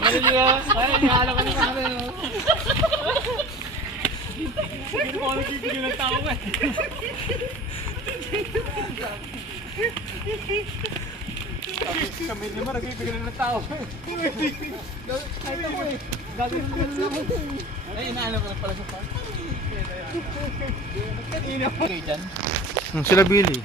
Ay, halo ka naman kami. Hindi mo ako nagbibigyan ng tao eh. Kami naman nagbibigyan ng tao. Kahit ako eh. Gagawin mo na ako. Ay, inaalam ko na pala sa park. Kanina po. Okay, dyan. Sila Billy.